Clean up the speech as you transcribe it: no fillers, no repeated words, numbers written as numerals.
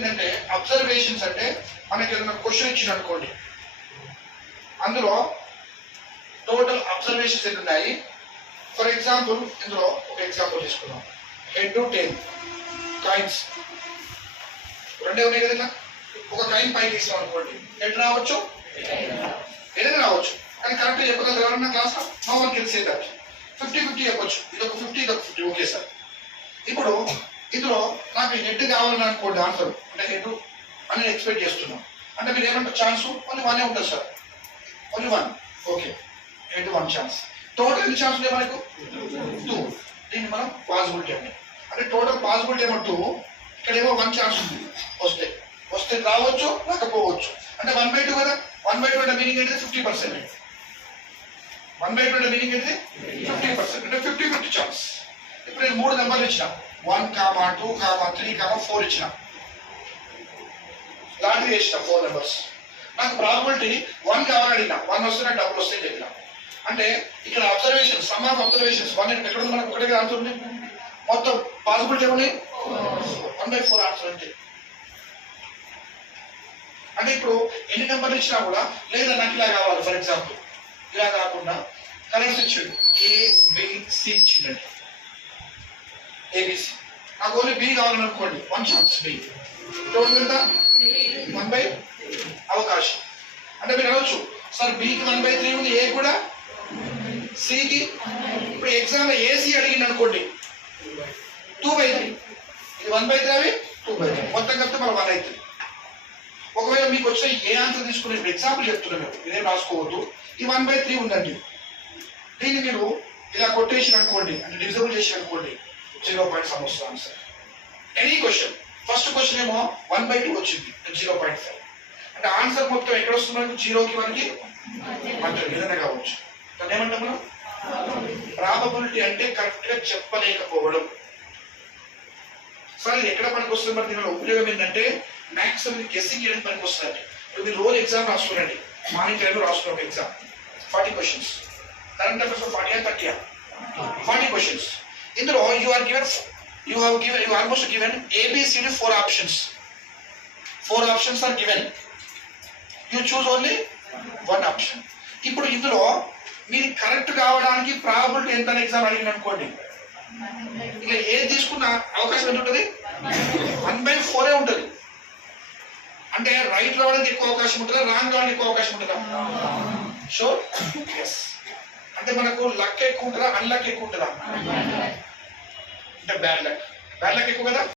ఏంటంటే అబ్జర్వేషన్స్ అంటే మనకి ఏదైనా క్వశ్చన్ ఇచ్చిన అనుకోండి, అందులో టోటల్ అబ్జర్వేషన్స్ ఎన్ని ఉన్నాయి. ఫర్ ఎగ్జాంపుల్ ఇందులో ఒక ఎగ్జాంపుల్ తీసుకుందాం. హెడ్ టు టెయిల్ కాయిన్స్ రెండే ఉన్నాయి కదా. ఒక కాయిన్ పైకి ఇస్తాం అనుకోండి, హెడ్ రావచ్చు ఏదైనా రావచ్చు, కానీ కరెక్ట్గా చెప్పగలరు ఎవరన్నా class no one can say that. 50-50 చెప్పొచ్చు, ఇదొక 50 ఇదొక 50 ఓకే సార్. ఇప్పుడు ఇందులో నాకు హెడ్ కావాలని అనుకోండి, ఆన్సర్ అంటే హెడ్ అని ఎక్స్పెక్ట్ చేస్తున్నాం అంటే మీరు ఏమంటారు, ఛాన్స్ ఓన్లీ 1 ఉంటుంది sir, only 1. Okay, head 1 chance. Total ఎన్ని ఛాన్స్ ఉన్నాయి మనకు? 2. దీన్ని మనం పాసిబిలిటీ అంటే టోటల్ పాసిబిలిటీ ఏమో 2, ఇక్కడ ఏమో 1 ఛాన్స్ ఉంది. వస్తే రావచ్చు రాకపోవచ్చు, అంటే 1/2 కదా. 1/2 అంటే మీనింగ్ ఏంటిది? 50%. 1/2 అంటే మీనింగ్ ఏంటిది? 50%, అంటే 50-50 ఛాన్స్. ఇప్పుడు నేను 3 నెంబర్లు ఇచ్చిన, 1, 2, 3, 4 ఇచ్చిన, లాంటివి వేసిన 4 నెంబర్స్. నాకు ప్రాబిలిటీ 1 కావాలని అడిగిన, 1 వస్తే నాకు డబ్బులు వస్తాయని చెప్పిన. అంటే ఇక్కడ అబ్జర్వేషన్, సమ్ ఆఫ్ అబ్జర్వేషన్స్ 1 ఎక్కడ ఉంది? మనకు ఒకటే ఆన్సర్ ఉంది. మొత్తం పాసిబిలిటీ ఏమన్నాయి? 1/4 ఆన్సర్ అంటే. అంటే ఇప్పుడు ఎన్ని నెంబర్లు ఇచ్చినా కూడా లేదా నాకు ఇలా కావాలి, ఫర్ ఎగ్జాంపుల్ ఇలా కాకుండా కరెక్ట్ ఇచ్చాడు, ABC ఇచ్చిండండి, ABC. నాకు ఓన్లీ B కావాలని అనుకోండి, 1 ఛాన్స్ B. టోటల్ ఎంత? 1/, అవకాశం. అంటే మీరు అనవచ్చు సార్ Bకి 1/3 ఉంది, A కూడా, Cకి. ఇప్పుడు ఎగ్జామ్లో AC అడిగింది అనుకోండి, 2/3. ఇది 1/3 అవి 2/3, మొత్తం కలిపితే మనం 1 అవుతుంది. ఒకవేళ మీకు వచ్చే ఏ ఆన్సర్ తీసుకునే ఎగ్జాంపుల్ చెప్తున్నాను, ఇదేం రాసుకోవద్దు. ఈ 1/3 ఉందండి, దీన్ని మీరు ఇలా కొట్టేసి అనుకోండి, అంటే డివిజిబుల్ చేసి అనుకోండి, 0.7 వస్తుంది answer. Any question, first question ఏమో 1/2 వచ్చింది, 0.5. అంటే ఆన్సర్ మొత్తం ఎక్కడ వస్తుంది? 0కి 1కి మధ్య ఏదైనా కావచ్చు. దాన్ని ఏమంటాం మనం? ప్రాబబిలిటీ అంటే కరెక్ట్ గా చెప్పలేకపోవడం. సరే, ఎక్కడ పనికి వస్తుంది? మరి దీనిలో ఉపయోగం ఏంటంటే మ్యాక్సిమం గెస్సింగ్ చేయడానికి పనికి వస్తుంది. ఇప్పుడు మీరు రోజు ఎగ్జామ్ రాస్తున్నారండి, మార్నింగ్ టైంలో రాస్తున్న ఒక exam 40 questions, current affairs 40 questions. ఇందులో you almost given ABCD 4 options. 4 options are given. You choose only 1 option. ఇప్పుడు ఇందులో మీరు కరెక్ట్ కావడానికి ప్రాబిలిటీ ఎంత ఎగ్జామ్ అడిగింది అనుకోండి, ఇలా ఏది తీసుకున్న అవకాశం ఎంత ఉంటుంది? 1/4 ఉంటుంది. అంటే రైట్ రావడానికి ఎక్కువ అవకాశం ఉంటుందా, రాంగ్ రావడానికి ఎక్కువ అవకాశం ఉంటుందా? Sure, yes. అంటే మనకు లక్ ఎక్కువ ఉంటుందా, అన్లక్ ఎక్కువ ఉంటుందా? అంటే బ్యాడ్ లక్ ఎక్కువ కదా.